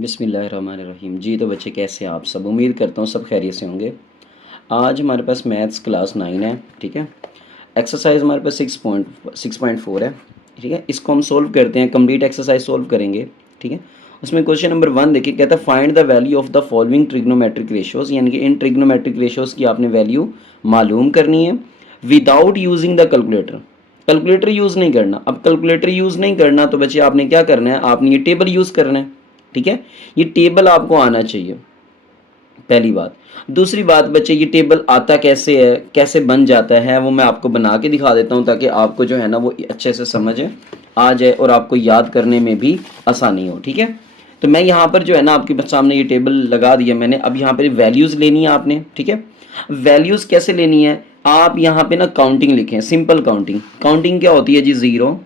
बिस्मिल्लाहिर्रहमानिर्रहीम। जी तो बच्चे कैसे हैं आप सब? उम्मीद करता हूँ सब खैरियत से होंगे। आज हमारे पास मैथ्स क्लास 9 है, ठीक है। एक्सरसाइज हमारे पास 6.4 है, ठीक है। इसको हम सोल्व करते हैं, कंप्लीट एक्सरसाइज सोल्व करेंगे, ठीक है। उसमें क्वेश्चन नंबर 1 देखिए, कहता है find the value of the following trigonometric ratios, यानी कि इन ट्रिग्नोमेट्रिक रेशियोज की आपने वैल्यू मालूम करनी है without using the calculator. Calculator use नहीं करना। अब कैलकुलेटर यूज़ नहीं करना तो बच्चे आपने क्या करना है, आपने ये टेबल यूज़ करना है, ठीक है। ये टेबल आपको आना चाहिए, पहली बात। दूसरी बात बच्चे, ये टेबल आता कैसे है, कैसे बन जाता है, वो मैं आपको बना के दिखा देता हूँ ताकि आपको जो है ना वो अच्छे से समझ आ जाए और आपको याद करने में भी आसानी हो, ठीक है। तो मैं यहाँ पर जो है ना आपके सामने ये टेबल लगा दिया मैंने। अब यहाँ पर वैल्यूज़ लेनी है आपने, ठीक है। वैल्यूज़ कैसे लेनी है, आप यहाँ पे ना काउंटिंग लिखें, सिंपल काउंटिंग। काउंटिंग क्या होती है जी? 0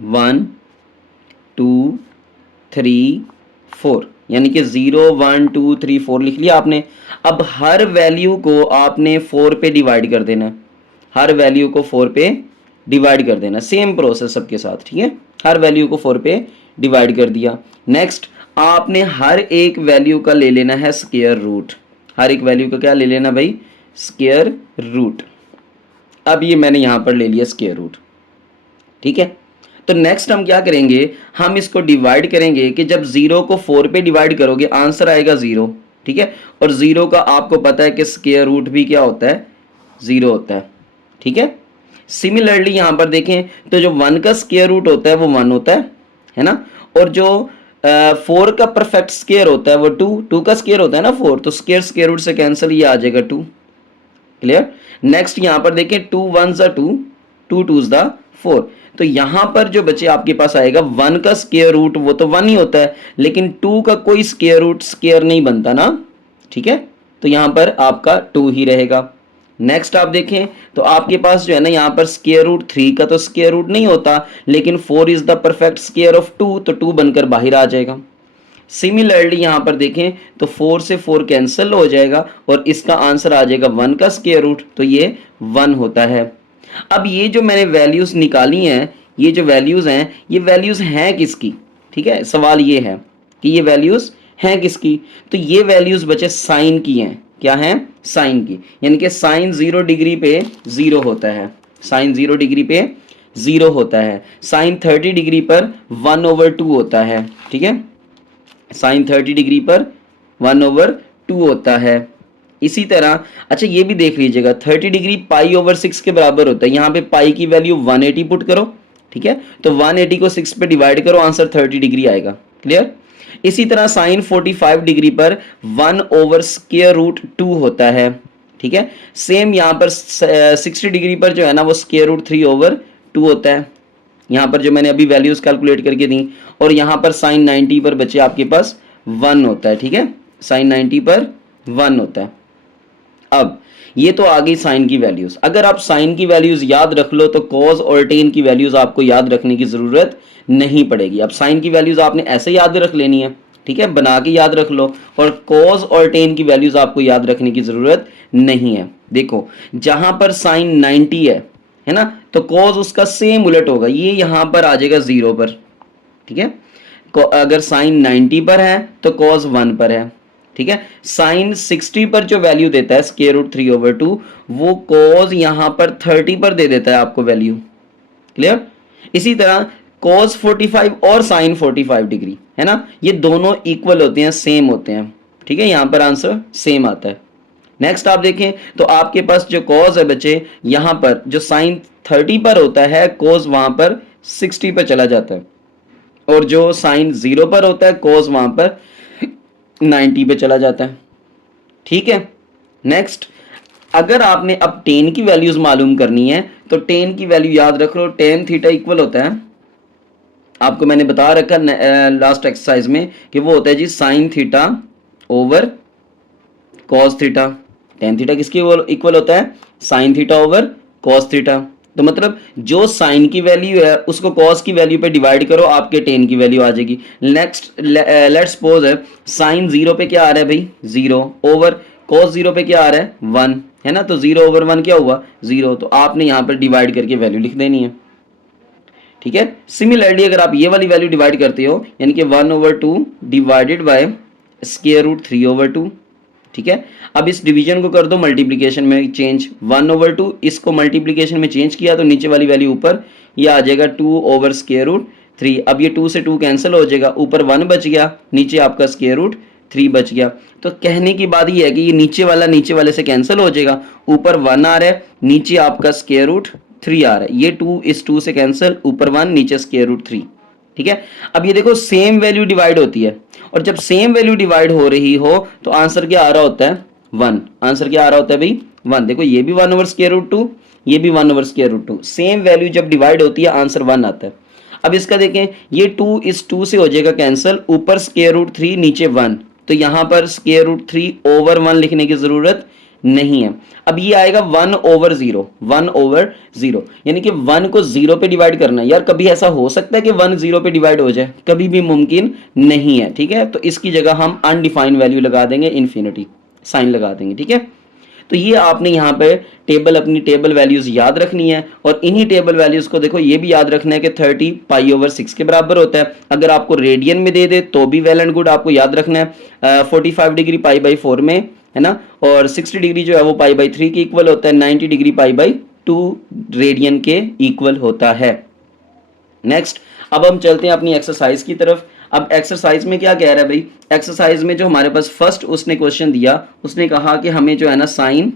1 2 3 4, यानी कि 0 1 2 3 4 लिख लिया आपने। अब हर वैल्यू को आपने 4 पे डिवाइड कर देना है। हर वैल्यू को 4 पे डिवाइड कर देना, सेम प्रोसेस सबके साथ, ठीक है। हर वैल्यू को 4 पे डिवाइड कर दिया। नेक्स्ट, आपने हर एक वैल्यू का ले लेना है स्क्वायर रूट। हर एक वैल्यू का क्या ले लेना भाई? Square root. अब ये मैंने यहां पर ले लिया स्क्वायर रूट, ठीक है। तो नेक्स्ट हम क्या करेंगे, हम इसको डिवाइड करेंगे कि जब 0 को 4 पे डिवाइड करोगे आंसर आएगा 0, ठीक है। और 0 का आपको पता है कि स्क्वायर रूट भी क्या होता है? 0 होता है, ठीक है। सिमिलरली यहां पर देखें तो जो 1 का स्क्वायर रूट होता है वो 1 होता है ना। और जो 4 का परफेक्ट स्क्वायर होता है वो 2 का स्क्वायर होता है ना 4, तो स्क्वायर रूट से कैंसिल, ये आ जाएगा 2। क्लियर? नेक्स्ट यहां पर देखें 2 1 ज़ा 2, 2 2 ज़ा 4। तो यहां पर जो बच्चे आपके पास आएगा 1 का स्क्वायर रूट वो तो 1 ही होता है, लेकिन 2 का कोई स्क्वायर रूट स्क्वायर नहीं बनता ना, ठीक है। तो यहां पर आपका 2 ही रहेगा। नेक्स्ट आप देखें तो आपके पास जो है ना यहाँ पर स्क्वायर रूट 3 का तो स्क्वायर रूट नहीं होता, लेकिन 4 is the perfect square of 2, तो 2 बनकर बाहर आ जाएगा। सिमिलरली यहां पर देखें तो 4 से 4 कैंसिल हो जाएगा और इसका आंसर आ जाएगा 1 का स्क्वायर रूट, तो ये 1 होता है। अब ये जो मैंने वैल्यूज निकाली हैं, ये जो वैल्यूज हैं, ये वैल्यूज हैं किसकी? ठीक है, सवाल ये है कि ये वैल्यूज हैं किसकी? तो ये वैल्यूज बचे साइन की हैं। क्या हैं? साइन की, यानी कि साइन 0 डिग्री पे 0 होता है। साइन 0 डिग्री पे 0 होता है। साइन 30 डिग्री पर 1/2 होता है, ठीक है। साइन 30 डिग्री पर 1/2 होता है। इसी तरह अच्छा ये भी देख लीजिएगा, 30 डिग्री पाई/6 के बराबर होता है। यहाँ पे पाई की वैल्यू 180 पुट करो, ठीक है। तो 180 को 6 पे डिवाइड करो, आंसर 30 डिग्री आएगा। क्लियर? इसी तरह साइन 45 डिग्री पर 1/√2 होता है, ठीक है। सेम यहाँ पर 60 डिग्री पर जो है ना वो √3/2 होता है। यहाँ पर जो मैंने अभी वैल्यूज कैलकुलेट करके दी। और यहाँ पर साइन 90 पर बचे आपके पास 1 होता है, ठीक है। साइन 90 पर 1 होता है। अब ये तो आ गई साइन की वैल्यूज। अगर आप साइन की वैल्यूज याद रख लो तो कॉस और टेन की वैल्यूज आपको याद रखने की जरूरत नहीं पड़ेगी। अब साइन की वैल्यूज आपने ऐसे याद रख लेनी है, ठीक है, बना के याद रख लो। और कॉस और टेन की वैल्यूज आपको याद रखने की जरूरत नहीं है। देखो जहां पर साइन 90 है ना, तो कॉस उसका सेम उलट होगा, ये यहां पर आ जाएगा 0 पर, ठीक है। अगर साइन 90 पर है तो कॉस 1 पर है, ठीक है। साइन 60 पर जो वैल्यू देता है √3/2, वो कॉस यहां पर 30 पर दे देता है आपको वैल्यू। क्लियर? इसी तरह कॉस 45 और साइन 45 डिग्री है ना, ये दोनों इक्वल होते हैं, सेम होते हैं, ठीक है। यहां पर आंसर सेम आता है। नेक्स्ट आप देखें तो आपके पास जो कॉस है बच्चे, यहां पर जो साइन 30 पर होता है कॉस वहां पर 60 पर चला जाता है, और जो साइन 0 पर होता है कॉस वहां पर 90 पे चला जाता है, ठीक है। नेक्स्ट, अगर आपने अब टेन की वैल्यूज मालूम करनी है तो टेन की वैल्यू याद रख लो, टेन थीटा इक्वल होता है, आपको मैंने बता रखा लास्ट एक्सरसाइज में कि वो होता है जी sine theta over cos theta. Tan theta किसके इक्वल होता है? Sine theta over cos theta. तो मतलब जो साइन की वैल्यू है उसको कॉस की वैल्यू पे डिवाइड करो, आपके टेन की वैल्यू आ जाएगी। नेक्स्ट लेट्स सपोज है साइन 0 पे क्या आ रहा है भाई? 0 ओवर कॉस 0 पे क्या आ रहा है? 1 है ना, तो 0/1 क्या हुआ? 0। तो आपने यहां पर डिवाइड करके वैल्यू लिख देनी है, ठीक है। सिमिलरली अगर आप ये वाली वैल्यू डिवाइड करते हो यानी कि 1/2 डिवाइडेड बाय स्क्वायर रूट 3/2, ठीक है। अब इस डिवीजन को कर दो मल्टीप्लीकेशन में चेंज, 1/2 इसको मल्टीप्लीकेशन में चेंज किया तो नीचे वाली वैल्यू ऊपर, ये आ जाएगा 2/√3। अब ये 2 से 2 कैंसिल हो जाएगा, ऊपर 1 बच गया, नीचे आपका √3 बच गया। तो कहने की बात ये है कि ये नीचे वाला नीचे वाले से कैंसिल हो जाएगा, ऊपर 1 आ रहा है, नीचे आपका √3 आ रहा है, ये 2 इस 2 से कैंसिल, ऊपर 1 नीचे √3, ठीक है। अब ये देखो सेम वैल्यू डिवाइड होती है, और जब सेम वैल्यू डिवाइड हो रही हो तो आंसर क्या आ रहा होता है 1। आंसर क्या आ रहा होता है भाई 1। देखो ये भी 1/√2, ये भी 1/√2, सेम वैल्यू जब डिवाइड होती है आंसर 1 आता है। अब इसका देखें, ये 2 इस 2 से हो जाएगा कैंसिल, ऊपर √3 नीचे 1, तो यहां पर √3/1 लिखने की जरूरत नहीं है। अब ये आएगा 1/0, 1/0 यानी कि 1 को 0 पे डिवाइड करना है। यार कभी ऐसा हो सकता है कि 1 0 पे डिवाइड हो जाए, कभी भी मुमकिन नहीं है, ठीक है। तो इसकी जगह हम अनडिफाइंड वैल्यू लगा देंगे, इन्फिनिटी साइन लगा देंगे, ठीक है। तो ये आपने यहाँ पे टेबल, अपनी टेबल वैल्यूज याद रखनी है, और इन्हीं टेबल वैल्यूज को देखो ये भी याद रखना है कि 30 π/6 के बराबर होता है। अगर आपको रेडियन में दे दे तो भी वेल एंड गुड, आपको याद रखना है 45 डिग्री π/4 में, है ना, और 60 डिग्री जो है वो π/3 के इक्वल होता है, 90 डिग्री π/2 रेडियन के इक्वल होता है। नेक्स्ट अब हम चलते हैं अपनी एक्सरसाइज की तरफ। अब एक्सरसाइज में क्या कह रहा है भाई, एक्सरसाइज में जो हमारे पास फर्स्ट उसने क्वेश्चन दिया, उसने कहा कि हमें जो है ना साइन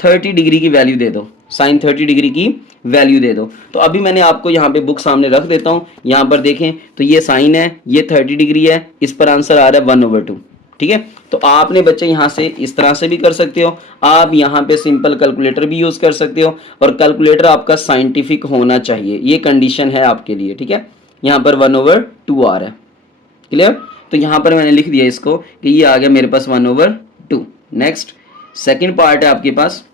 30 डिग्री की वैल्यू दे दो, साइन 30 डिग्री की वैल्यू दे दो। तो अभी मैंने आपको यहाँ पे बुक सामने रख देता हूँ, यहाँ पर देखें तो ये साइन है, ये 30 डिग्री है, इस पर आंसर आ रहा है 1/2, ठीक है। तो आपने बच्चे यहाँ से इस तरह से भी कर सकते हो, आप यहाँ पे सिंपल कैलकुलेटर भी यूज कर सकते हो, और कैलकुलेटर आपका साइंटिफिक होना चाहिए, ये कंडीशन है आपके लिए, ठीक है। यहाँ पर 1/2 आ रहा है, क्लियर। तो यहाँ पर मैंने लिख दिया इसको कि ये आ गया मेरे पास 1/2। नेक्स्ट सेकेंड पार्ट है आपके पास।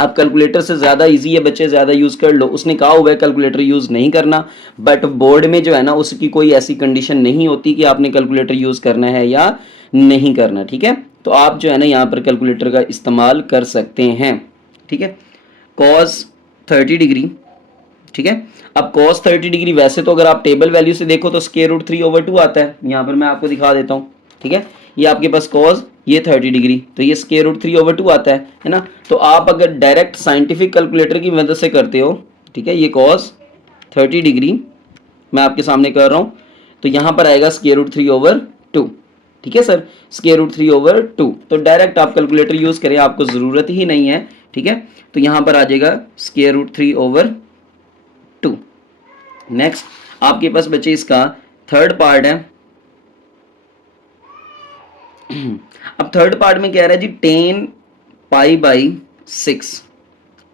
अब कैलकुलेटर से ज़्यादा इजी है बच्चे, ज़्यादा यूज़ कर लो, उसने कहा हुआ है कैलकुलेटर यूज़ नहीं करना, बट बोर्ड में जो है ना उसकी कोई ऐसी कंडीशन नहीं होती कि आपने कैलकुलेटर यूज़ करना है या नहीं करना, ठीक है। तो आप जो है ना यहाँ पर कैलकुलेटर का इस्तेमाल कर सकते हैं, ठीक है। कॉस 30 डिग्री, ठीक है। अब कॉस 30 डिग्री वैसे तो अगर आप टेबल वैल्यू से देखो तो √3/2 आता है, यहाँ पर मैं आपको दिखा देता हूँ, ठीक है। ये आपके पास कॉस, ये 30 डिग्री, तो ये √3/2 आता है ना। तो आप अगर डायरेक्ट साइंटिफिक कैलकुलेटर की मदद से करते हो, ठीक है, ये कॉस 30 डिग्री मैं आपके सामने कर रहा हूँ, तो यहाँ पर आएगा √3/2, ठीक है सर, √3/2। तो डायरेक्ट आप कैलकुलेटर यूज़ करें, आपको ज़रूरत ही नहीं है, ठीक है। तो यहाँ पर आ जाएगा √3/2। नेक्स्ट आपके पास बच्चे इसका थर्ड पार्ट है। अब थर्ड पार्ट में कह रहा है जी 10 π/6,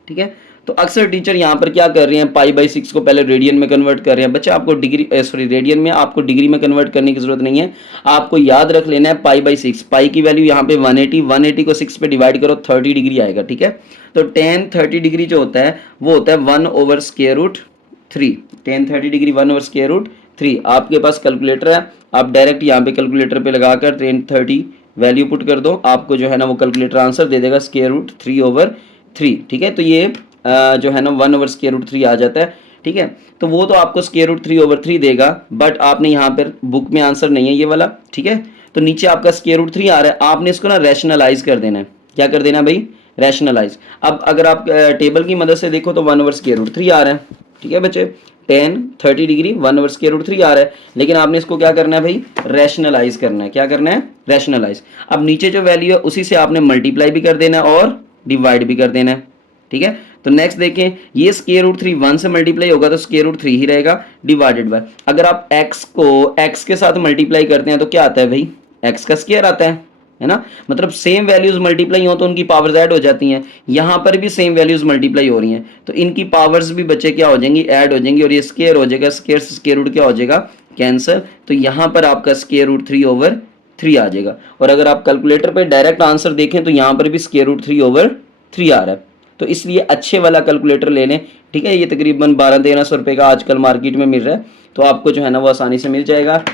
ठीक है। तो अक्सर टीचर यहाँ पर क्या कर रहे हैं, π/6 को पहले रेडियन में कन्वर्ट कर रहे हैं। बच्चे आपको डिग्री रेडियन में आपको डिग्री में कन्वर्ट करने की जरूरत नहीं है, आपको याद रख लेना है π/6। पाई की वैल्यू यहाँ पे 180, 180 को 6 पे डिवाइड करो 30 डिग्री आएगा, ठीक है। तो 10 30 डिग्री जो होता है वो होता है 1/√3, 10 30 डिग्री 1/√3। आपके पास कैलकुलेटर है, आप डायरेक्ट यहाँ पे कैलकुलेटर पे लगाकर 10 30 वैल्यू पुट कर दो, आपको जो है ना वो कैलकुलेटर आंसर दे देगा √3/3, ठीक है। तो ये जो है ना 1/√3 आ जाता है, ठीक है। तो वो तो आपको √3/3 देगा, बट आपने यहाँ पर बुक में आंसर नहीं है ये वाला, ठीक है। तो नीचे आपका √3 आ रहा है, आपने इसको ना रैशनलाइज कर देना है। क्या कर देना भाई, रैशनलाइज। अब अगर आप टेबल की मदद से देखो तो 1/√3 आ रहा है, ठीक है बच्चे, 10 30 डिग्री 1/√3 आ रहा है, लेकिन आपने इसको क्या करना है भाई, रैशनलाइज करना है। क्या करना है, रैशनलाइज। अब नीचे जो वैल्यू है उसी से आपने मल्टीप्लाई भी कर देना है और डिवाइड भी कर देना है, ठीक है। तो नेक्स्ट देखें, ये √3 1 से मल्टीप्लाई होगा तो √3 ही रहेगा, डिवाइडेड बाय, अगर आप x को x के साथ मल्टीप्लाई करते हैं तो क्या आता है भाई, x का स्क्वायर आता है ना। मतलब सेम वैल्यूज मल्टीप्लाई हो तो उनकी पावर्स ऐड हो जाती हैं, यहाँ पर भी सेम वैल्यूज मल्टीप्लाई हो रही हैं तो इनकी पावर्स भी बच्चे क्या हो जाएंगी, ऐड हो जाएंगी, और ये स्क्वायर हो जाएगा, स्क्वायर से स्क्वायर रूट क्या हो जाएगा, कैंसर। तो यहाँ पर आपका √3/3 आ जाएगा। और अगर आप कैलकुलेटर पे डायरेक्ट आंसर देखें तो यहाँ पर भी √3/3 आ रहा है। तो इसलिए अच्छे वाला कैलकुलेटर ले लें, ठीक है। ये तकरीबन 1200-1300 रुपये का आजकल मार्केट में मिल रहा है, तो आपको जो है ना वो आसानी से मिल जाएगा।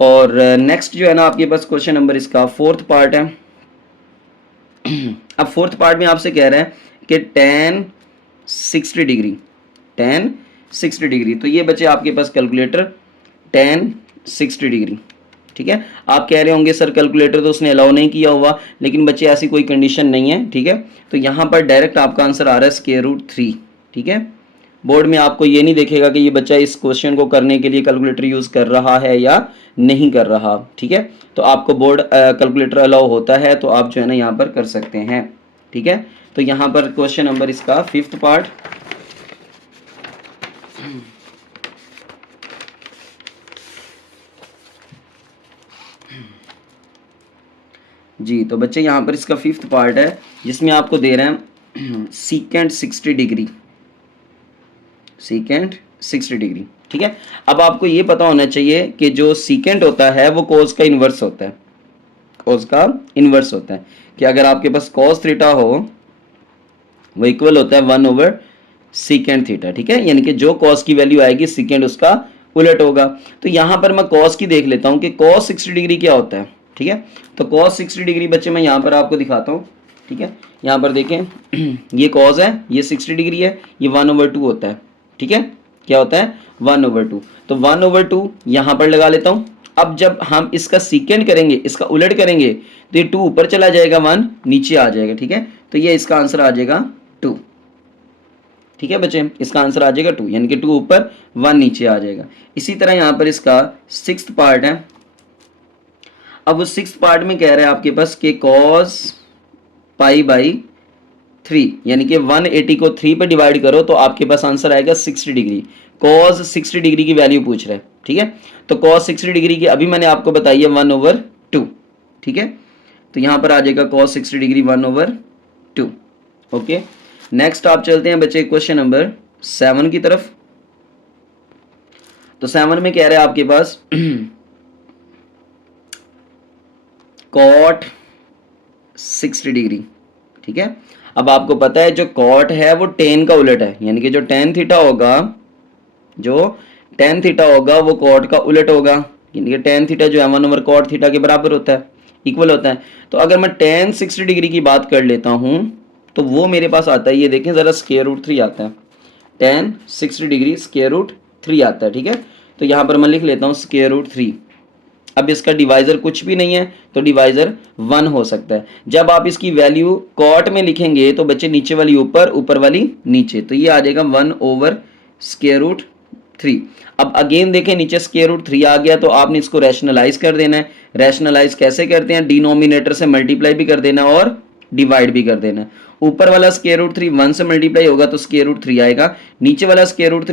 और नेक्स्ट जो है ना आपके पास क्वेश्चन नंबर इसका फोर्थ पार्ट है। अब फोर्थ पार्ट में आपसे कह रहा है कि tan 60 डिग्री, tan 60 डिग्री। तो ये बचे आपके पास कैलकुलेटर tan 60 डिग्री। ठीक है, आप कह रहे होंगे सर कैलकुलेटर तो उसने अलाउ नहीं किया हुआ, लेकिन बच्चे ऐसी कोई कंडीशन नहीं है। ठीक है, तो यहाँ पर डायरेक्ट आपका आंसर आ रहा है स्क्वायर रूट 3। ठीक है, बोर्ड में आपको ये नहीं देखेगा कि ये बच्चा इस क्वेश्चन को करने के लिए कैलकुलेटर यूज़ कर रहा है या नहीं कर रहा। ठीक है, तो आपको बोर्ड कैलकुलेटर अलाउ होता है तो आप जो है ना यहाँ पर कर सकते हैं। ठीक है, तो यहाँ पर क्वेश्चन नंबर इसका 5th पार्ट। जी, तो बच्चे यहाँ पर इसका 5th पार्ट है जिसमें आपको दे रहे हैं सीकेंट 60 डिग्री, सीकेंट 60 डिग्री। ठीक है, अब आपको ये पता होना चाहिए कि जो सीकेंट होता है वो कोस का इन्वर्स होता है, कोस का इन्वर्स होता है कि अगर आपके पास कॉस थीटा हो वो इक्वल होता है 1 ओवर सीकेंट थीटा। ठीक है, यानी कि जो कॉस की वैल्यू आएगी सीकेंट उसका उलट होगा। तो यहाँ पर मैं कॉस की देख लेता हूँ कि कॉस 60 डिग्री क्या होता है। ठीक है, तो कॉस 60 डिग्री बच्चे मैं यहाँ पर आपको दिखाता हूँ। ठीक है, यहाँ पर देखें ये कॉस है, ये 60 डिग्री है, ये 1/2 होता है। ठीक है, क्या होता है 1/2, तो 1/2 यहाँ पर लगा लेता हूँ। अब जब हम इसका सीकेंट करेंगे, इसका उलट करेंगे तो ये 2 ऊपर चला जाएगा, 1 नीचे आ जाएगा। ठीक है, तो ये इसका आंसर आ जाएगा 2। ठीक है बच्चे, इसका आंसर आ जाएगा 2, यानी कि 2 ऊपर 1 नीचे आ जाएगा। इसी तरह यहाँ पर इसका 6th पार्ट है। अब वो 6th पार्ट में कह रहा है आपके पास कि cos π/3, यानी कि 180 को 3 पे डिवाइड करो तो आपके पास आंसर आएगा 60 डिग्री। cos 60 डिग्री की वैल्यू पूछ रहा है। ठीक है, तो cos 60 डिग्री की अभी मैंने आपको बताई है 1/2। ठीक है, तो यहाँ पर आ जाएगा cos 60 डिग्री 1/2। ओके, नेक्स्ट आप चलते हैं बच्चे क्वेश्चन नंबर 7 की तरफ। तो 7 में कह रहे हैं आपके पास cot 60 डिग्री। ठीक है, अब आपको पता है जो cot है वो tan का उलट है, यानी कि जो tan थीटा होगा, जो tan थीटा होगा वो cot का उलट होगा, यानी कि tan थीटा जो है 1/cot थीटा के बराबर होता है, इक्वल होता है। तो अगर मैं tan 60 डिग्री की बात कर लेता हूं तो वो मेरे पास आता है, ये देखें ज़रा, स्क्वायर रूट 3 आता है। tan 60 डिग्री स्क्वायर रूट 3 आता है। ठीक है, तो यहाँ पर मैं लिख लेता हूँ स्क्वायर रूट 3। अब इसका डिवाइज़र कुछ भी नहीं है तो डिवाइज़र 1 हो सकता है। जब आप इसकी वैल्यू कॉट में लिखेंगे तो बच्चे नीचे वाली ऊपर, ऊपर वाली नीचे, तो ये आ जाएगा 1/√3। अब अगेन देखें नीचे स्क्वायर रूट 3 आ गया तो आपने इसको रैशनलाइज कर देना है। रैशनलाइज कैसे करते हैं, डिनोमिनेटर से मल्टीप्लाई भी कर देना और डिवाइड भी कर देना। ऊपर वाला स्क्वायर रूट 3 1 से मल्टीप्लाई होगा तो स्क्वायर रूट 3 आएगा, नीचे वाला स्क्वायर रूट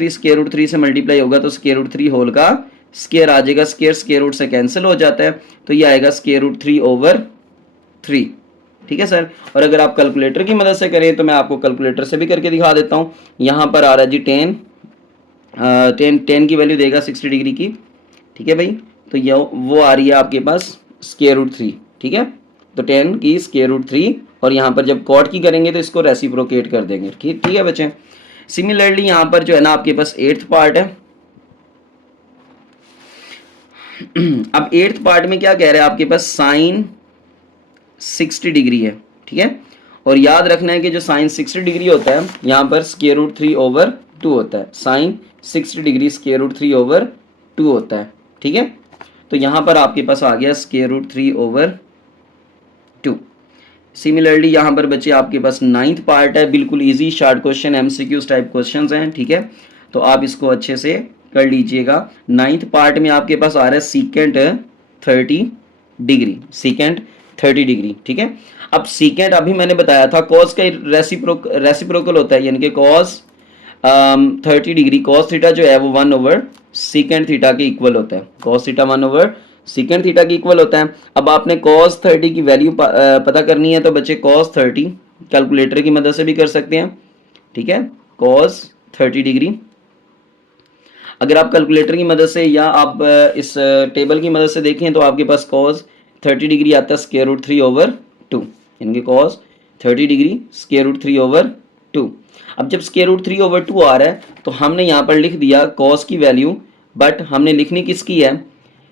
3 से मल्टीप्लाई होगा तो स्क्वायर रूट 3 होल का स्क्वायर आ जाएगा। स्क्वायर रूट से कैंसिल हो जाता है तो ये आएगा स्क्वायर रूट 3/3। ठीक है सर, और अगर आप कैलकुलेटर की मदद से करें तो मैं आपको कैलकुलेटर से भी करके दिखा देता हूँ। यहाँ पर आ रहा है जी 10 की वैल्यू देगा 60 डिग्री की। ठीक है भाई, तो ये वो आ रही है आपके पास स्क्वायर रूट 3। ठीक है, तो 10 की स्क्वायर रूट 3, और यहाँ पर जब कॉट की करेंगे तो इसको रेसिप्रोकेट कर देंगे। ठीक है बच्चे, सिमिलरली यहाँ पर जो है ना आपके पास 8th पार्ट है। अब 8th पार्ट में क्या कह रहे हैं आपके पास, साइन 60 डिग्री है। ठीक है, और याद रखना है कि जो साइन 60 डिग्री होता है यहाँ पर स्क्वायर रूट 3/2 होता है। साइन 60 डिग्री स्क्वायर रूट 3/2 होता है। ठीक है, तो यहाँ पर आपके पास आ गया स्क्वायर रूट 3/2। सिमिलरली यहाँ पर बच्चे आपके पास 9th पार्ट है, बिल्कुल easy short question, MCQs type questions हैं। ठीक है, तो आप इसको अच्छे से कर लीजिएगा। 9th पार्ट में आपके पास आ रहा है सीकेंट 30 डिग्री, सीकेंट 30 डिग्री। ठीक है, अब सीकेंट अभी मैंने बताया था कॉस का रेसिप्रोकल होता है, यानी कि कॉस 30 डिग्री कॉस थीटा जो है वो 1/सीकेंट थीटा के इक्वल होता है। कॉस थीटा 1/सीकेंट थीटा के इक्वल होता है। अब आपने कॉस 30 की वैल्यू पता करनी है तो बच्चे कॉस 30 कैलकुलेटर की मदद से भी कर सकते हैं। ठीक है, कॉस 30 डिग्री अगर आप कैलकुलेटर की मदद से या आप इस टेबल की मदद से देखें तो आपके पास कॉस 30 डिग्री आता है स्क्वायर रूट 3/2, यानी कि कॉस 30 डिग्री स्क्वायर रूट 3/2। अब जब स्क्वायर रूट 3/2 आ रहा है तो हमने यहाँ पर लिख दिया कॉस की वैल्यू, बट हमने लिखनी किसकी है,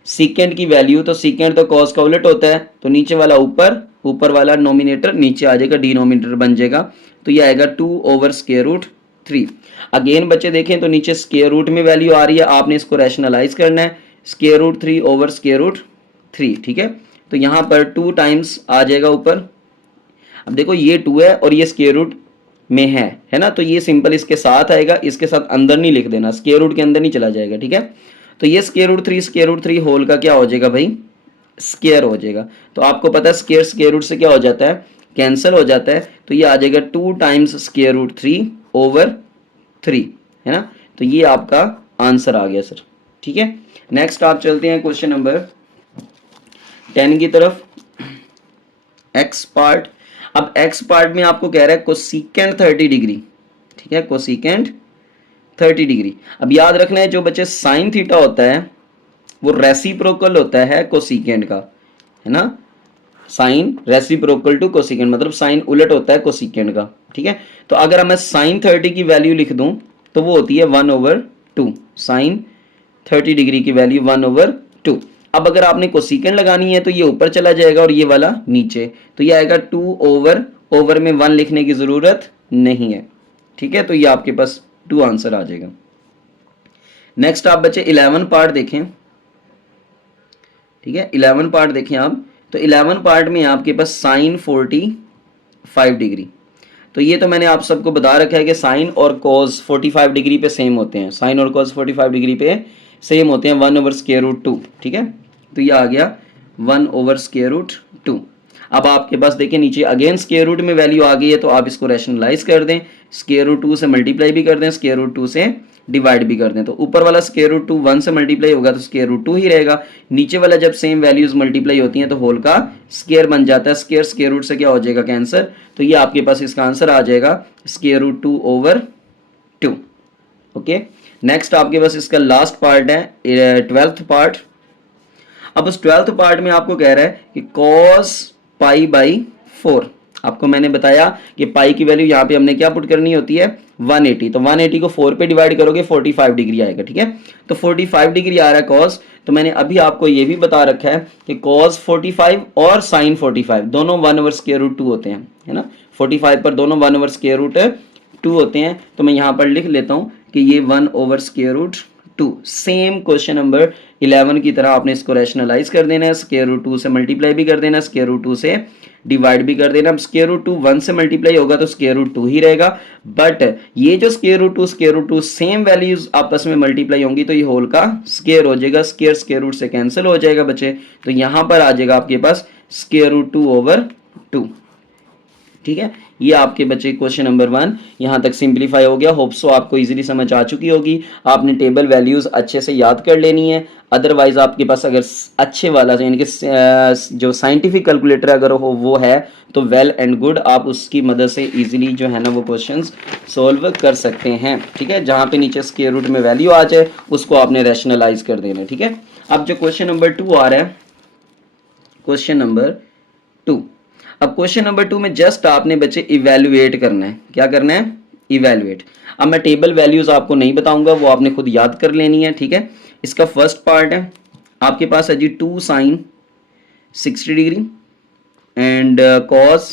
सीकेंट की वैल्यू। तो सीकेंट तो कॉस का उलट होता है, तो नीचे वाला ऊपर, ऊपर वाला नोमिनेटर नीचे आ जाएगा, डिनोमिनेटर बन जाएगा। तो ये आएगा 2/√3। 3। अगेन बच्चे देखें तो नीचे स्क्वायर रूट में वैल्यू आ रही है, आपने इसको रैशनलाइज करना है, square root 3 over square root 3, ठीक है। तो यहाँ पर 2 टाइम्स आ जाएगा ऊपर। अब देखो ये 2 है और ये स्क्वायर रूट में है ना, तो ये सिंपल इसके साथ आएगा, इसके साथ अंदर नहीं लिख देना, स्क्वायर रूट के अंदर नहीं चला जाएगा, ठीक है। तो ये स्क्वायर रूट 3 होल का क्या हो जाएगा भाई, स्क्वायर हो जाएगा। तो आपको पता है स्क्वायर स्क्वायर रूट से क्या हो जाता है, कैंसिल हो जाता है। तो ये आ जाएगा 2 टाइम्स स्क्वायर रूट 3 ओवर 3, है ना। तो ये आपका आंसर आ गया सर, ठीक है। नेक्स्ट आप चलते हैं क्वेश्चन नंबर 10 की तरफ, एक्स पार्ट। अब एक्स पार्ट में आपको कह रहा है कोसेकेंट 30 डिग्री, ठीक है, कोसेकेंट 30 डिग्री। अब याद रखना है जो बच्चे साइन थीटा होता है वो रेसिप्रोकल होता है कोसेकेंट का, है ना। साइन रेसिप्रोकल टू कोसेकेंट मतलब साइन उलट होता है कोसेकेंट का, ठीक है। तो अगर मैं साइन 30 की वैल्यू लिख दूं तो वो होती है 1/2, साइन 30 डिग्री की वैल्यू 1/2। अब अगर आपने कोसेकेंट लगानी है तो ये ऊपर चला जाएगा और ये वाला नीचे, तो ये आएगा 2/ओवर में 1 लिखने की जरूरत नहीं है, ठीक है। तो ये आपके पास 2 आंसर आ जाएगा। नेक्स्ट आप बच्चे 11 पार्ट देखें, ठीक है, 11 पार्ट देखें आप। तो 11 पार्ट में आपके पास साइन 45 डिग्री। तो ये तो मैंने आप सबको बता रखा है कि साइन और कॉस 45 डिग्री पे सेम होते हैं, साइन और कॉस 45 डिग्री पे सेम होते हैं, 1/√2, ठीक है। तो ये आ गया 1/√2। अब आपके पास देखिए नीचे अगेन स्क्वायर रूट में वैल्यू आ गई है, तो आप इसको रैशनलाइज कर दें, स्क्वायर रूट 2 से मल्टीप्लाई भी कर दें, स्क्वायर रूट 2 से डिवाइड भी कर दें। तो ऊपर वाला स्क्वायर रूट 2 1 से मल्टीप्लाई होगा तो स्क्वायर रूट 2 ही रहेगा, नीचे वाला जब सेम वैल्यूज मल्टीप्लाई होती हैं तो होल का स्क्वायर बन जाता है, स्क्वायर स्क्वायर रूट से क्या हो जाएगा, कैंसर। तो ये आपके पास इसका आंसर आ जाएगा स्क्वायर रूट 2/2। ओके, नेक्स्ट आपके पास इसका लास्ट पार्ट है 12th पार्ट। अब उस 12th पार्ट में आपको कह रहा है कि cos π/4। आपको मैंने बताया कि पाई की वैल्यू यहाँ पे हमने क्या पुट करनी होती है 180, तो 180 को 4 पे डिवाइड करोगे 45 डिग्री आएगा, ठीक है। तो 45 डिग्री आ रहा है cos, तो मैंने अभी आपको ये भी बता रखा है कि cos 45 और sin 45 दोनों 1/√2 होते हैं, है ना। 45 पर दोनों 1/√2 होते हैं। तो मैं यहाँ पर लिख लेता हूँ कि ये 1/√2। सेम क्वेश्चन नंबर 11 की तरह आपने इसको रैशनलाइज कर देना है, स्क्वायर रूट 2 से मल्टीप्लाई भी कर देना, स्क्वायर रूट 2 से डिवाइड भी कर देना। अब स्क्वायर रूट 2 1 से मल्टीप्लाई होगा तो स्क्वायर रूट 2 ही रहेगा, बट ये जो स्क्वायर रूट 2 सेम वैल्यूज आपस में मल्टीप्लाई होंगी तो ये होल का स्क्वायर हो जाएगा, स्क्वायर स्क्वायर रूट से कैंसिल हो जाएगा बच्चे। तो यहां पर आ जाएगा आपके पास स्क्वायर रूट 2/2, ठीक है। ये आपके बच्चे क्वेश्चन नंबर 1 यहां तक सिंपलीफाई हो गया। होप सो आपको इजीली समझ आ चुकी होगी। आपने टेबल वैल्यूज अच्छे से याद कर लेनी है, अदरवाइज आपके पास अगर अच्छे वाला यानी कि जो साइंटिफिक कैलकुलेटर अगर हो वो है तो वेल एंड गुड, आप उसकी मदद से इजीली जो है ना वो क्वेश्चंस सॉल्व कर सकते हैं, ठीक है। जहां पे नीचे स्क्वायर रूट में वैल्यू आ जाए उसको आपने रैशनलाइज कर देना, ठीक है। अब जो क्वेश्चन नंबर 2 आ रहा है, क्वेश्चन नंबर 2। अब क्वेश्चन नंबर 2 में जस्ट आपने बच्चे इवेल्युएट करना है। क्या करना है, इवेल्युएट। अब मैं टेबल वैल्यूज आपको नहीं बताऊंगा, वो आपने खुद याद कर लेनी है, ठीक है। इसका फर्स्ट पार्ट है आपके पास है जी 2 sin 60 degree and cos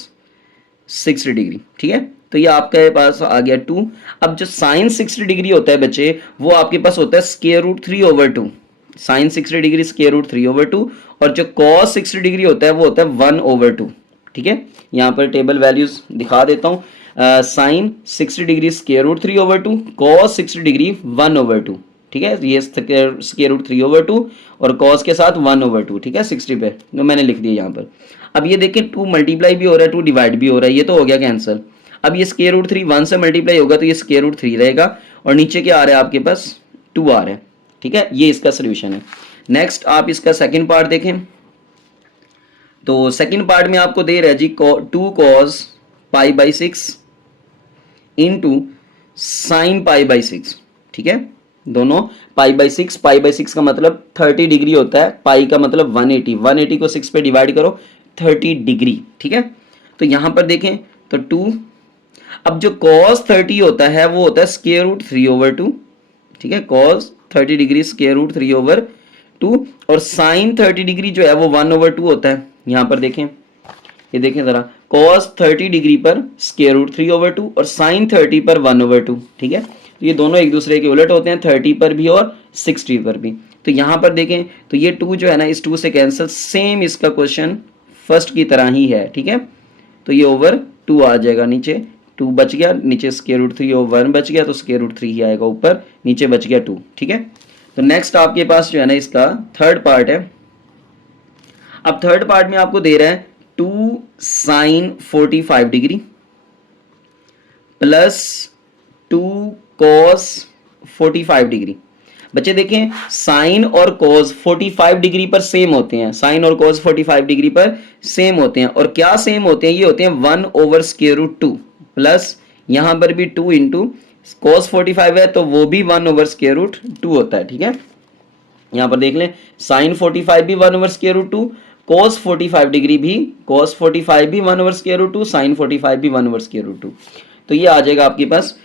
60 degree, ठीक है। तो ये आपके पास आ गया 2। अब जो sin 60 डिग्री होता है बच्चे वो आपके पास होता है square root 3/2, sin 60 degree square root 3/2, और जो cos 60 डिग्री होता है वो होता है 1/2, ठीक है। यहाँ पर टेबल वैल्यूज दिखा देता हूँ, sine 60 degree square root 3/2, cos 60 degree 1/2, ठीक है। ये स्क्वायर रूट 3/2 और cos के साथ 1/2, ठीक है, 60 पे तो मैंने लिख दिया यहाँ पर। अब ये देखिए 2 मल्टीप्लाई भी हो रहा है, 2 डिवाइड भी हो रहा है, ये तो हो गया कैंसिल। अब ये स्क्वायर रूट 3 1 से मल्टीप्लाई होगा तो ये स्क्वायर रूट 3 रहेगा, और नीचे क्या आ रहा है आपके पास 2 आ रहा है, ठीक है। ये इसका सोल्यूशन है। नेक्स्ट आप इसका सेकेंड पार्ट देखें। तो सेकंड पार्ट में आपको दे रहा है जी 2 cos π/6 इंटू साइन π/6, ठीक है। दोनों π/6 का मतलब 30 डिग्री होता है, पाई का मतलब 180 को 6 पे डिवाइड करो 30 डिग्री, ठीक है। तो यहां पर देखें तो 2, अब जो cos 30 होता है वो होता है स्क्वायर रूट 3/2, ठीक है। cos 30 डिग्री स्क्वायर रूट 3/2 और साइन 30 डिग्री जो है वो 1/2 होता है। यहां पर देखें ये देखें ज़रा, cos 30 डिग्री पर स्क्वायर रूट 3/2 और sin 30 पर 1/2, ठीक है। तो ये दोनों एक दूसरे के उलट होते हैं, 30 पर भी और 60 पर भी। तो यहाँ पर देखें तो ये 2 जो है ना, इस 2 से कैंसिल, सेम इसका क्वेश्चन फर्स्ट की तरह ही है, ठीक है। तो ये ओवर 2 आ जाएगा, नीचे 2 बच गया, नीचे स्क्वायर रूट 3 और 1 बच गया, तो स्क्वायर रूट 3 ही आएगा ऊपर, नीचे बच गया 2, ठीक है। तो नेक्स्ट आपके पास जो है ना इसका थर्ड पार्ट है। अब थर्ड पार्ट में आपको दे रहा है 2 sin 45 degree plus 2 cos 45 degree. बच्चे देखें, साइन और कॉस 45 डिग्री पर सेम होते हैं, साइन और कॉस 45 डिग्री पर सेम होते हैं। और क्या सेम होते हैं? ये होते हैं 1/√2 प्लस यहां पर भी 2 इंटू कॉस 45 है तो वो भी 1/√2 होता है, ठीक है। यहां पर देख लें, साइन 45 भी 1/√2, cos 45 डिग्री भी, cos 45 भी 1/√2, साइन 45 भी 1/√2। तो ये आ जाएगा आपके पास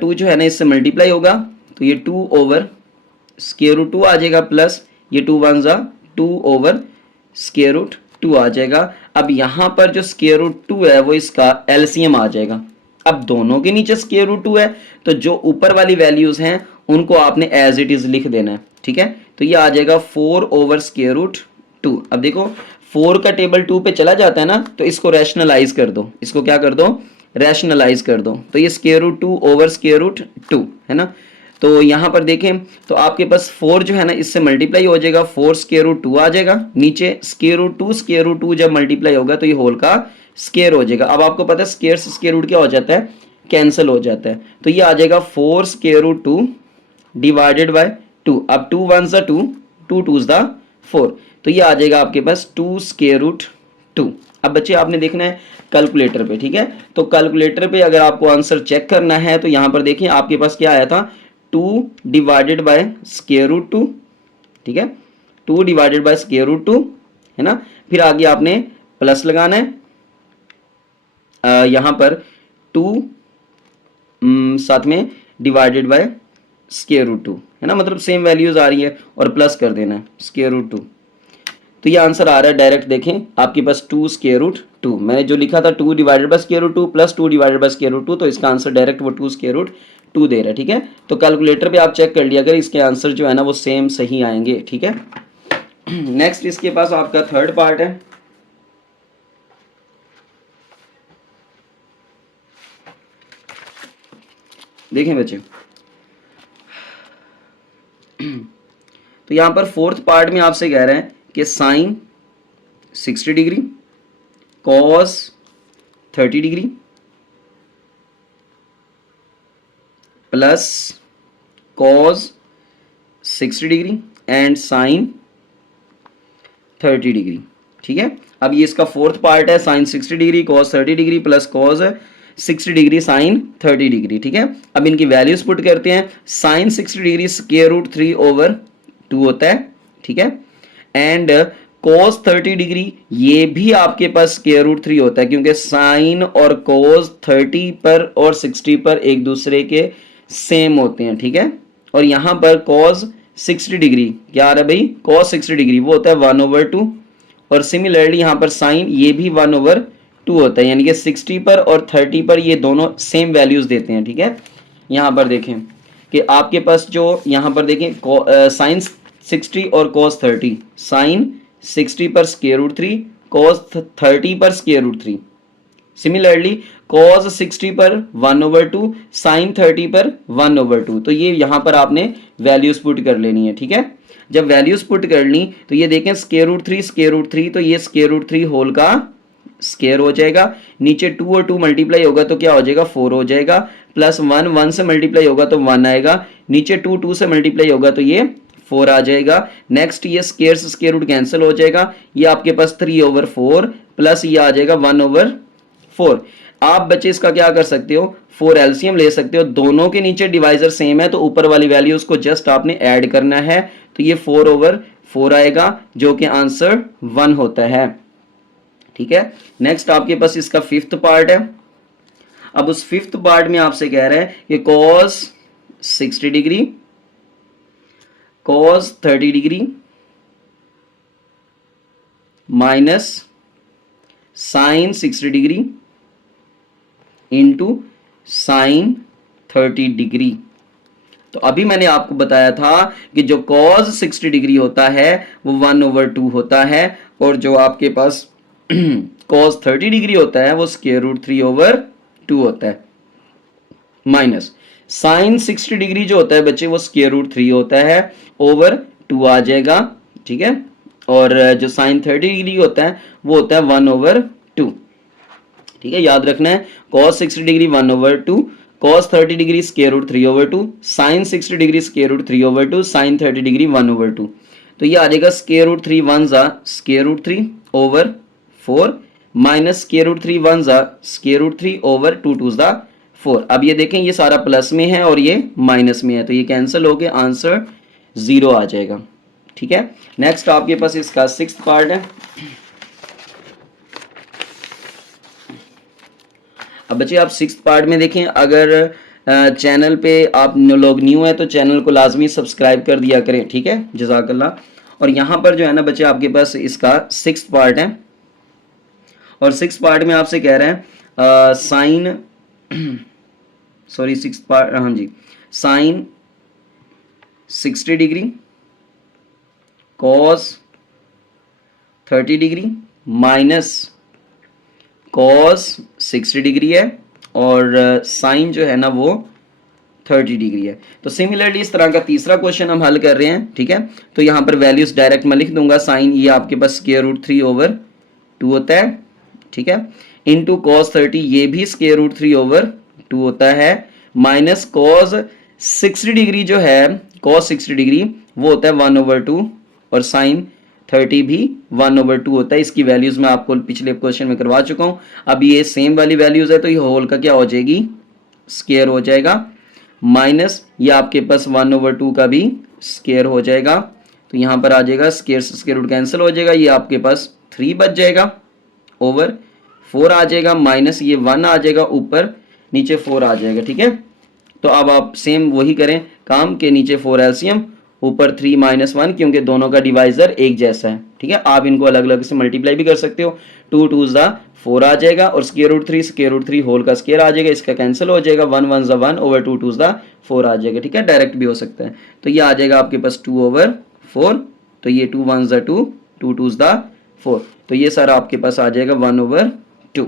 2 जो है ना इससे मल्टीप्लाई होगा, तो ये 2/√2 आ जाएगा, प्लस ये 2 1 जा 2/√2 आ जाएगा। अब यहां पर जो √2 है वो इसका एलसीएम आ जाएगा। अब दोनों के नीचे √2 है, तो जो ऊपर वाली वैल्यूज हैं उनको आपने एज इट इज लिख देना है, ठीक है। तो ये आ जाएगा 4/√2। अब देखो 4 का टेबल 2 पे चला जाता है ना, तो इसको रैशनलाइज कर दो, इसको क्या कर दो, रैशनलाइज कर दो। तो ये √2/√2 है ना। तो यहां पर देखें तो आपके पास 4 जो है ना इससे मल्टीप्लाई हो जाएगा, 4√2 आ जाएगा, नीचे √2 जब मल्टीप्लाई होगा तो ये होल का स्क्वायर हो जाएगा। अब आपको पता है स्क्वायर से स्क्वायर रूट क्या हो जाता है, कैंसिल हो जाता है। तो ये आ जाएगा 4√2 डिवाइडेड बाय 2। अब 2 1 सा 2, 2 2 दा 4, तो ये आ जाएगा आपके पास 2√2। अब बच्चे आपने देखना है कैलकुलेटर पे, ठीक है। तो कैलकुलेटर पे अगर आपको आंसर चेक करना है तो यहां पर देखिए आपके पास क्या आया था, 2 डिवाइडेड बाय √2, ठीक है, 2 डिवाइडेड बाय √2 है ना। फिर आगे आपने प्लस लगाना है, यहां पर 2 साथ में डिवाइडेड बाय √2 है ना, मतलब सेम वैल्यूज आ रही है और प्लस कर देना है √2। तो ये आंसर आ रहा है डायरेक्ट, देखें आपके पास 2√2, मैंने जो लिखा था 2 divided bye √2 plus 2 divided bye √2, तो इसका आंसर डायरेक्ट वो 2√2 दे रहा है, ठीक है। तो कैलकुलेटर पे आप चेक कर लिया अगर इसके आंसर जो है ना वो सेम सही आएंगे, ठीक है। नेक्स्ट इसके पास आपका थर्ड पार्ट है। देखें बच्चे, तो यहां पर फोर्थ पार्ट में आपसे कह रहे हैं कि sine 60 degree, cos 30 degree plus cos 60 degree and sine 30 degree, ठीक है। अब ये इसका फोर्थ पार्ट है, sine 60 degree, cos 30 degree plus cos 60 degree sine 30 degree, ठीक है। अब इनकी वैल्यूज पुट करते हैं। साइन 60 डिग्री √3/2 होता है, ठीक है। एंड cos 30 डिग्री ये भी आपके पास √3 होता है, क्योंकि साइन और cos 30 पर और 60 पर एक दूसरे के सेम होते हैं, ठीक है। और यहां पर cos 60 डिग्री क्या आ रहा है भाई, cos 60 डिग्री वो होता है 1/2, और सिमिलरली यहां पर साइन ये भी 1/2 होता है, यानी कि 60 पर और 30 पर ये दोनों सेम वैल्यूज देते हैं, ठीक है। यहां पर देखें कि आपके पास जो यहां पर देखें साइन 60 और cos 30, साइन 60 पर √3, cos 30 पर √3। सिमिलरली cos 60 पर 1/2, साइन 30 पर 1/2। तो ये यहां पर आपने वैल्यूज पुट कर लेनी है, ठीक है। जब वैल्यूज पुट कर ली तो ये देखें √3 तो ये √3 होल का स्क्वायर हो जाएगा, नीचे 2 और 2 मल्टीप्लाई होगा तो क्या हो जाएगा, 4 हो जाएगा, प्लस 1 1 से मल्टीप्लाई होगा तो 1 आएगा, नीचे 2 2 से मल्टीप्लाई होगा तो ये 4 आ जाएगा। नेक्स्ट ये स्क्वायर से स्क्वायर रूट कैंसिल हो जाएगा, ये आपके पास 3/4 प्लस ये आ जाएगा 1/4। आप बच्चे इसका क्या कर सकते हो, 4 एलसीएम ले सकते हो, दोनों के नीचे डिवाइजर सेम है तो ऊपर वाली वैल्यू उसको जस्ट आपने ऐड करना है, तो ये 4/4 आएगा जो कि आंसर 1 होता है, ठीक है। नेक्स्ट आपके पास इसका फिफ्थ पार्ट है। अब उस फिफ्थ पार्ट में आपसे कह रहे हैं कि cos 60 degree, cos 30 degree minus sine 60 degree into sine 30 degree. तो अभी मैंने आपको बताया था कि जो cos 60 डिग्री होता है वो 1/2 होता है, और जो आपके पास cos 30 डिग्री होता है वो √3/2 होता है, माइनस साइन 60 डिग्री जो होता है बच्चे वो √3 होता है, ओवर 2 आ जाएगा, ठीक है। और जो साइन 30 डिग्री होता है वो होता है 1/2, ठीक है, याद रखना है। cos 60 degree 1/2, cos 30 degree √3/2, sine 60 degree √3/2, sine 30 degree 1/2। तो ये आ जाएगा √3 1 जा √3/4 माइनस √3 1 जा √3/2 2 जा 4। अब ये देखें ये सारा प्लस में है और ये माइनस में है, तो ये कैंसिल हो गया, आंसर 0 आ जाएगा, ठीक है। नेक्स्ट आपके पास इसका 6th पार्ट है। अब बच्चे आप 6th पार्ट में देखें, अगर चैनल पे आप लोग न्यू है तो चैनल को लाजमी सब्सक्राइब कर दिया करें, ठीक है, जज़ाकल्लाह। और यहाँ पर जो है ना बच्चे आपके पास इसका 6th पार्ट है, और 6th पार्ट में आपसे कह रहे हैं साइन सॉरी 6th पार्ट, हाँ जी, sine 60 degree cos 30 degree minus cos 60 degree है, और साइन जो है ना वो 30 डिग्री है। तो सिमिलरली इस तरह का तीसरा क्वेश्चन हम हल कर रहे हैं, ठीक है। तो यहाँ पर वैल्यूज डायरेक्ट मैं लिख दूंगा, साइन ये आपके पास √3/2 होता है, ठीक है, इंटू cos 30 ये भी √3/2 होता है, माइनस cos 60 डिग्री जो है cos 60 डिग्री वो होता है 1/2, और साइन 30 भी 1/2 होता है। इसकी वैल्यूज मैं आपको पिछले क्वेश्चन में करवा चुका हूं। अब ये सेम वाली वैल्यूज है तो ये होल का क्या हो जाएगी, स्क्वायर हो जाएगा, माइनस ये आपके पास 1/2 का भी स्क्वायर हो जाएगा। तो यहाँ पर आ जाएगा स्क्वायर से स्क्वायर रूट कैंसिल हो जाएगा, ये आपके पास 3 बच जाएगा, ओवर 4 आ जाएगा, माइनस ये 1 आ जाएगा, ऊपर नीचे 4 आ जाएगा, ठीक है। तो अब आप सेम वही करें काम के, नीचे 4 एलसीएम, ऊपर 3 - 1, क्योंकि दोनों का डिवाइजर एक जैसा है, ठीक है। आप इनको अलग अलग से मल्टीप्लाई भी कर सकते हो, 2 2 जा 4 आ जाएगा, और √3 होल का स्क्वायर आ जाएगा, इसका कैंसिल हो जाएगा, 1 1 जा 1, ओवर 2 2 जा 4 आ जाएगा, ठीक है। डायरेक्ट भी हो सकता है, तो ये आ जाएगा आपके पास 2/4, तो ये 2 1 जा 2, 2 2 जा 4, तो ये सारा आपके पास आ जाएगा 1/2,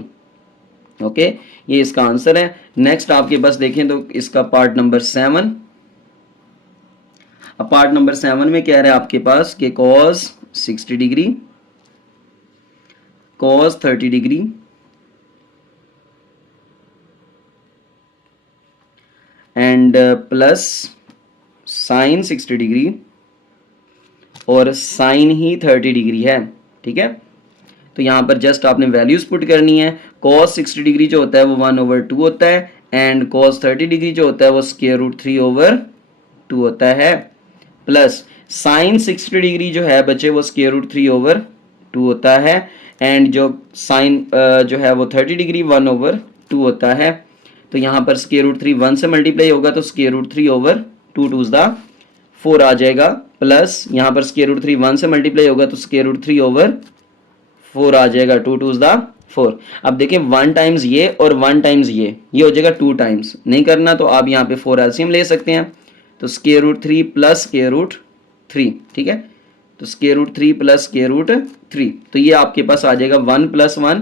ओके। ये इसका आंसर है। नेक्स्ट आपके पास देखें तो इसका पार्ट नंबर 7। अब पार्ट नंबर 7 में कह रहा है आपके पास कि cos 60 degree cos 30 degree and plus sign 60 degree और साइन ही 30 डिग्री है, ठीक है। तो यहाँ पर जस्ट आपने वैल्यूज पुट करनी है। cos 60 डिग्री जो होता है वो 1/2 होता है, एंड cos 30 डिग्री जो होता है वो √3/2 होता है, प्लस साइन 60 डिग्री जो है बच्चे वो √3/2 होता है, एंड जो साइन जो है वो 30 डिग्री 1/2 होता है। तो यहाँ पर √3 1 से मल्टीप्लाई होगा तो √3/2 2 जा 4 आ जाएगा, प्लस यहाँ पर √3 1 से मल्टीप्लाई होगा तो √3/4 आ जाएगा, 2 2 जा 4। अब देखें 1 टाइम्स ये और 1 टाइम्स ये हो जाएगा 2 टाइम्स। नहीं करना तो आप यहाँ पे 4 एलसीएम ले सकते हैं, तो √3 प्लस √3, ठीक है, तो √3 प्लस √3, तो ये आपके पास आ जाएगा 1 + 1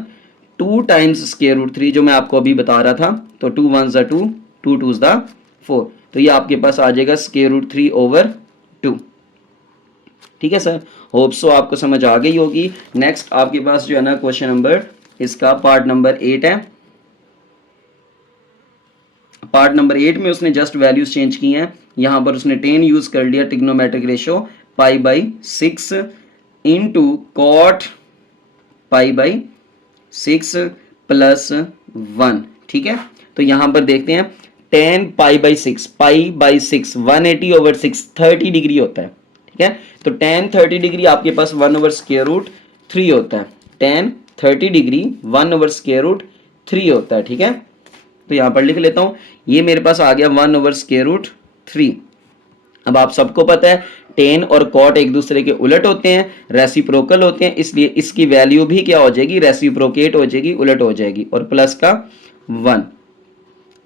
2 टाइम्स √3 जो मैं आपको अभी बता रहा था, तो 2 1 जा 2, 2 2 जा 4, तो ये आपके पास आ जाएगा √3/2, ठीक है सर। होप सो आपको समझ आ गई होगी। नेक्स्ट आपके पास जो है ना क्वेश्चन नंबर इसका पार्ट नंबर 8 है। पार्ट नंबर 8 में उसने जस्ट वैल्यूज चेंज की हैं। यहाँ पर उसने 10 यूज कर लिया, ट्रिग्नोमेट्रिक रेशो π/6 इंटू कॉट π/6 + 1, ठीक है। तो यहाँ पर देखते हैं 10 π/6 π/6 180/6 30 डिग्री होता है, ठीक है। तो tan 30 डिग्री आपके पास 1/√3 होता है, tan 30 डिग्री 1/√3 होता है, ठीक है। तो यहाँ पर लिख लेता हूँ, ये मेरे पास आ गया 1/√3। अब आप सबको पता है टेन और कॉट एक दूसरे के उलट होते हैं, रेसिप्रोकल होते हैं, इसलिए इसकी वैल्यू भी क्या हो जाएगी, रेसिप्रोकेट हो जाएगी, उलट हो जाएगी। और प्लस का 1,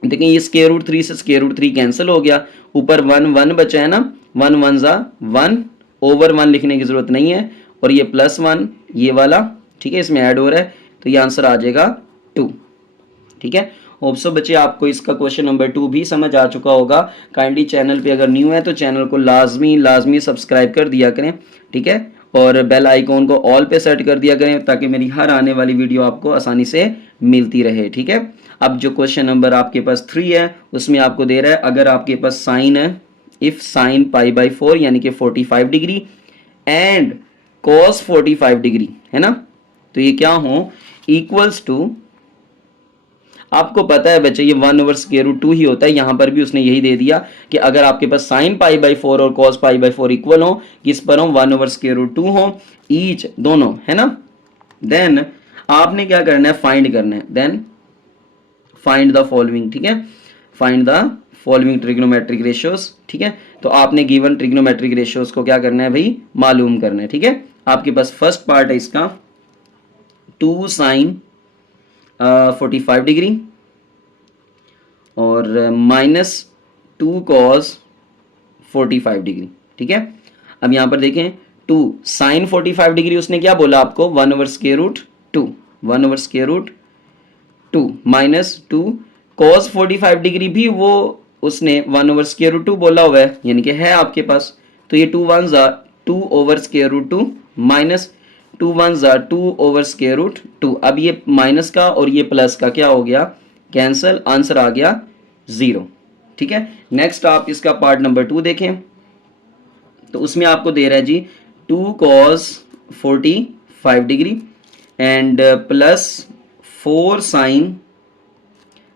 देखिए ये स्क्वायर रूट 3 से स्क्वायर रूट 3 कैंसिल हो गया, ऊपर 1 1 बचा है ना, 1 1 जा 1, ओवर 1 लिखने की जरूरत नहीं है, और ये प्लस 1 ये वाला, ठीक है, इसमें ऐड हो रहा है, तो ये आंसर आ जाएगा 2। ठीक है, होप सो बच्चे आपको इसका क्वेश्चन नंबर 2 भी समझ आ चुका होगा। काइंडली चैनल पे अगर न्यू है तो चैनल को लाजमी सब्सक्राइब कर दिया करें, ठीक है, और बेल आइकॉन को ऑल पे सेट कर दिया करें ताकि मेरी हर आने वाली वीडियो आपको आसानी से मिलती रहे। ठीक है, अब जो क्वेश्चन नंबर आपके पास 3 है उसमें आपको दे रहा है, अगर आपके पास साइन है, इफ साइन पाई बाई 4 यानी कि 45 डिग्री एंड कॉस 45 डिग्री है ना, तो ये क्या हो, इक्वल्स टू, आपको पता है बच्चे ये 1/√2 ही होता है, यहां पर भी उसने यही दे दिया कि अगर आपके पास साइन पाई बाई 4 और कॉस पाई बाई 4 इक्वल हो, किस पर हो, 1/√2 हो ईच, दोनों, है ना, देन आपने क्या करना है, फाइंड करना है, देन फाइंड द फॉलोइंग। ठीक है, find the following trigonometric ratios. ठीक है, तो आपने गिवन ट्रिग्नोमेट्रिक रेशियोज को क्या करना है भाई, मालूम करना है। ठीक है, आपके पास फर्स्ट पार्ट है इसका 2 साइन 45 डिग्री और -2 कॉस 45 डिग्री। ठीक है, अब यहां पर देखें 2 साइन 45 डिग्री उसने क्या बोला आपको, 1/√2, 1/√2 -2 कॉस 45 डिग्री भी वो उसने 1/√2 बोला हुआ है, यानी कि है आपके पास, तो ये 2 1 2/√2 माइनस 2 1 2/√2। अब ये माइनस का और ये प्लस का क्या हो गया, कैंसल, आंसर आ गया 0। ठीक है, नेक्स्ट आप इसका पार्ट नंबर 2 देखें, तो उसमें आपको दे रहा है जी 2 cos 45 degree and plus 4 sine,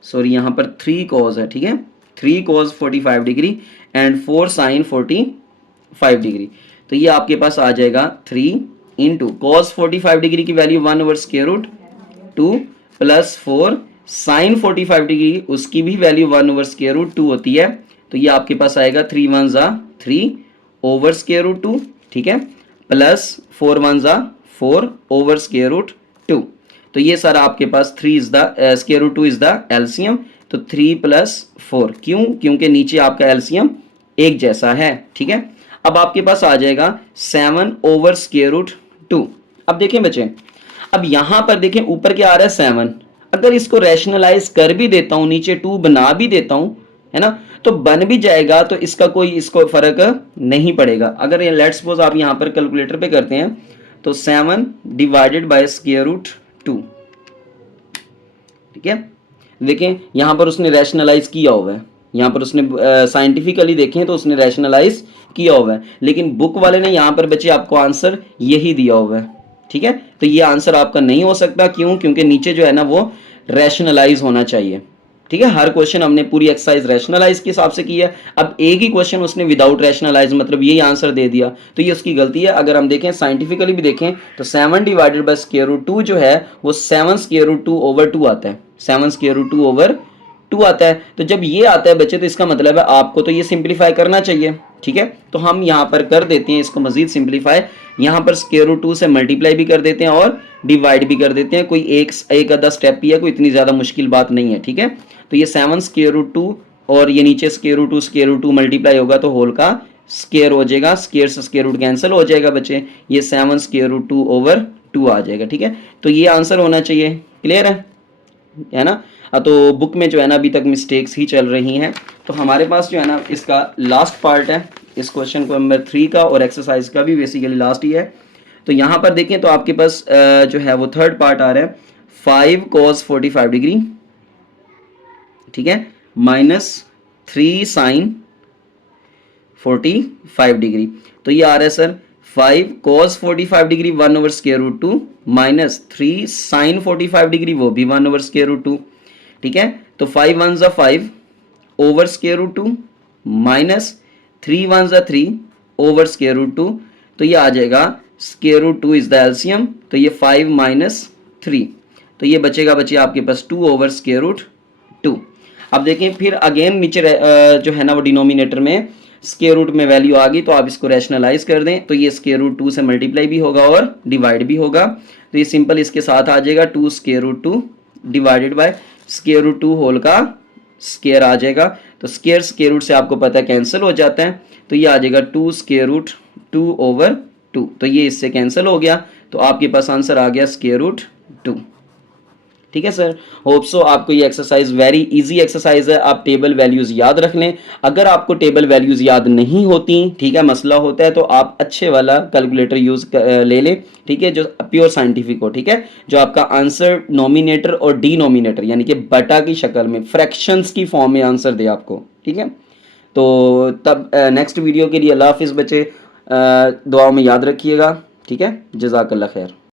sorry यहाँ पर 3 cos है, ठीक है, 3 cos 45 degree and 4 sine 45 degree, तो ये आपके पास आ जाएगा 3 इंटू कॉस 45 डिग्री की वैल्यू 1/√2 प्लस 4 साइन 45 डिग्री उसकी भी वैल्यू 1/√2 होती है, तो ये आपके पास आएगा 3 1 3/√2, ठीक है, प्लस 4 1 4/√2, तो ये सारा आपके पास 3 is the √2 is the LCM, तो 3 + 4, क्यों, क्योंकि नीचे आपका एलसीएम एक जैसा है। ठीक है, अब आपके पास आ जाएगा 7/√2। अब देखें बच्चे, अब यहां पर देखें ऊपर क्या आ रहा है 7, अगर इसको रैशनलाइज कर भी देता हूं, नीचे 2 बना भी देता हूं, है ना, तो बन भी जाएगा, तो इसका कोई इसको फर्क नहीं पड़ेगा। अगर ये लेट्स सपोज आप यहां पर कैलकुलेटर पे करते हैं तो 7 डिवाइडेड बाय √2, ठीक है, देखें यहां पर उसने रैशनलाइज किया हुआ है, यहां पर उसने साइंटिफिकली देखें तो उसने रैशनलाइज किया हुआ है, लेकिन बुक वाले ने यहां पर बच्चे आपको आंसर यही दिया हुआ है। ठीक है, तो ये आंसर आपका नहीं हो सकता, क्यों, क्योंकि नीचे जो है ना वो रैशनलाइज होना चाहिए। ठीक है, हर क्वेश्चन हमने पूरी एक्सरसाइज रैशनलाइज के हिसाब से की है, अब एक ही क्वेश्चन उसने विदाउट रैशनलाइज मतलब यही आंसर दे दिया, तो ये उसकी गलती है। अगर हम देखें साइंटिफिकली भी देखें तो 7 डिवाइडेड बाय √2 जो है वो 7/√2 आता है, 7/√2 आता है, तो जब ये आता है बच्चे तो इसका मतलब है आपको तो ये सिंप्लीफाई करना चाहिए। ठीक है, तो हम यहाँ पर कर देते हैं इसको मजीद सिंप्लीफाई, यहाँ पर √2 से मल्टीप्लाई भी कर देते हैं और डिवाइड भी कर देते हैं, कोई एक आधा स्टेप ही है, कोई इतनी ज़्यादा मुश्किल बात नहीं है। ठीक है, तो ये 7/√2 और ये नीचे √2 मल्टीप्लाई होगा तो होल का स्क्वायर हो जाएगा, स्क्वायर से स्क्वायर रूट कैंसिल हो जाएगा बच्चे, ये 7/√2/2 आ जाएगा। ठीक है, तो ये आंसर होना चाहिए, क्लियर है ना। तो बुक में जो है ना अभी तक मिस्टेक्स ही चल रही हैं, तो हमारे पास जो है ना इसका लास्ट पार्ट है इस क्वेश्चन को नंबर 3 का, और एक्सरसाइज का भी बेसिकली लास्ट ही है। तो यहाँ पर देखें तो आपके पास जो है वो थर्ड पार्ट आ रहा है 5 cos 45 डिग्री, ठीक है, -3 साइन 45 डिग्री, तो ये आ रहा है sir 5 cos 45 degree 1/√2 -3 sine 45 degree वो भी 1/√2। ठीक है, तो 5 1 5/√2 -3 1 3/√2, तो ये आ जाएगा √2 इज द एलसीएम, तो ये 5 - 3, तो ये बचेगा बच्चे आपके पास 2/√2। अब देखें फिर अगेन नीचे जो है ना वो डिनोमिनेटर में स्क्वायर रूट में वैल्यू आ गई तो आप इसको रैशनलाइज कर दें, तो ये स्क्वायर रूट 2 से मल्टीप्लाई भी होगा और डिवाइड भी होगा। तो ये सिंपल इसके साथ आ जाएगा 2 square root 2 divided by square root 2 whole का स्क्वायर आ जाएगा। तो स्क्वायर रूट से आपको पता है कैंसिल हो जाता है, तो ये आ जाएगा 2 स्क्वायर रूट 2 ओवर 2, तो ये इससे कैंसिल हो गया, तो आपके पास आंसर आ गया स्क्वायर रूट 2। ठीक है सर, होप सो आपको ये एक्सरसाइज वेरी इजी एक्सरसाइज है, आप टेबल वैल्यूज याद रख लें। अगर आपको टेबल वैल्यूज याद नहीं होती, ठीक है, मसला होता है, तो आप अच्छे वाला कैलकुलेटर यूज ले लें, ठीक है, जो प्योर साइंटिफिक हो, ठीक है, जो आपका आंसर नोमिनेटर और डिनोमिनेटर यानी कि बटा की शक्ल में फ्रैक्शंस की फॉर्म में आंसर दे आपको। ठीक है, तो तब नेक्स्ट वीडियो के लिए अल्लाह हाफिज़ बच्चे, दुआओं में याद रखिएगा। ठीक है, जज़ाकल्लाह खैर।